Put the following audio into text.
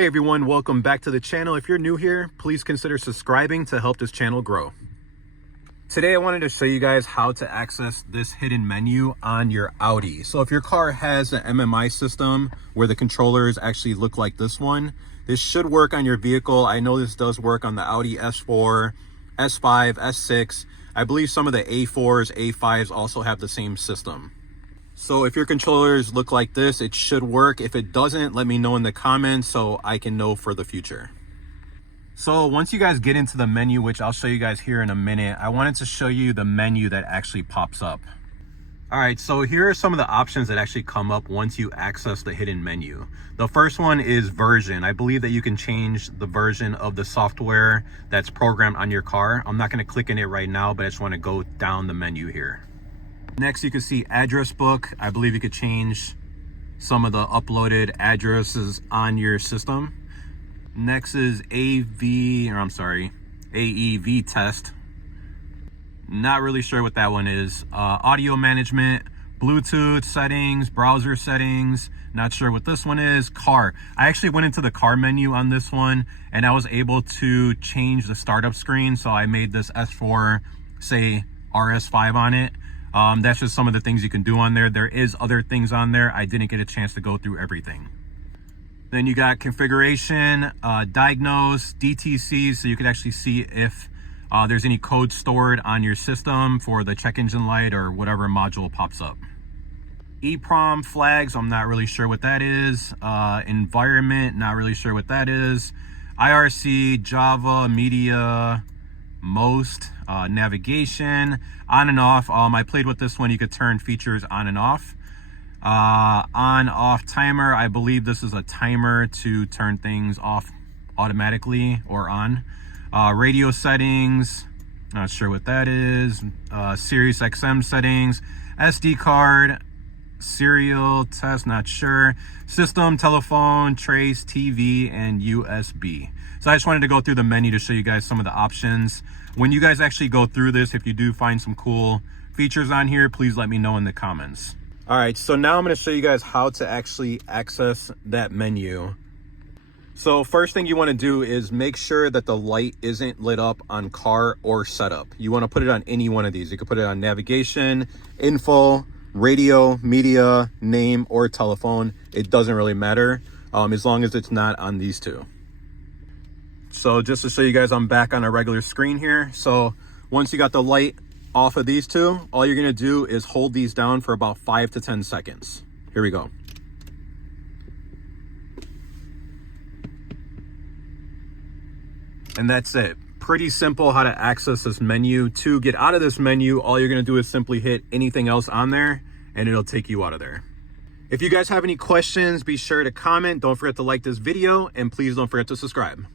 Hey everyone, welcome back to the channel. If you're new here, please consider subscribing to help this channel grow. Today I wanted to show you guys how to access this hidden menu on your Audi. So if your car has an MMI system where the controllers actually look like this one, this should work on your vehicle. I know this does work on the Audi S4, S5, S6. I believe some of the A4s, A5s also have the same system. So if your controllers look like this, it should work. If it doesn't, let me know in the comments so I can know for the future. So once you guys get into the menu, which I'll show you guys here in a minute, I wanted to show you the menu that actually pops up. All right, so here are some of the options that actually come up once you access the hidden menu. The first one is version. I believe that you can change the version of the software that's programmed on your car. I'm not gonna click in it right now, but I just wanna go down the menu here. Next, you can see address book. I believe you could change some of the uploaded addresses on your system. Next is AEV test. Not really sure what that one is. Audio management, Bluetooth settings, browser settings. Not sure what this one is. Car. I actually went into the car menu on this one and I was able to change the startup screen. So I made this S4 say RS5 on it. That's just some of the things you can do on there. There is other things on there. I didn't get a chance to go through everything. Then you got configuration, diagnose, DTC, so you can actually see if there's any code stored on your system for the check engine light or whatever module pops up. EEPROM flags, I'm not really sure what that is. Environment, not really sure what that is. IRC, Java, media, most, navigation, on and off. I played with this one. You could turn features on and off. On off timer, I believe this is a timer to turn things off automatically or on. Radio settings, not sure what that is. Sirius XM settings, SD card, serial test, not sure. System, telephone, trace, TV, and USB. So I just wanted to go through the menu to show you guys some of the options. When you guys actually go through this, if you do find some cool features on here, please let me know in the comments. All right, so now I'm gonna show you guys how to actually access that menu. So first thing you wanna do is make sure that the light isn't lit up on car or setup. You wanna put it on any one of these. You can put it on navigation, info, radio, media, name, or telephone. It doesn't really matter as long as it's not on these two. So just to show you guys, I'm back on a regular screen here. So once you got the light off of these two, all you're gonna do is hold these down for about 5 to 10 seconds. Here we go. And that's it. Pretty simple how to access this menu. To get out of this menu, all you're gonna do is simply hit anything else on there and it'll take you out of there. If you guys have any questions, be sure to comment. Don't forget to like this video and please don't forget to subscribe.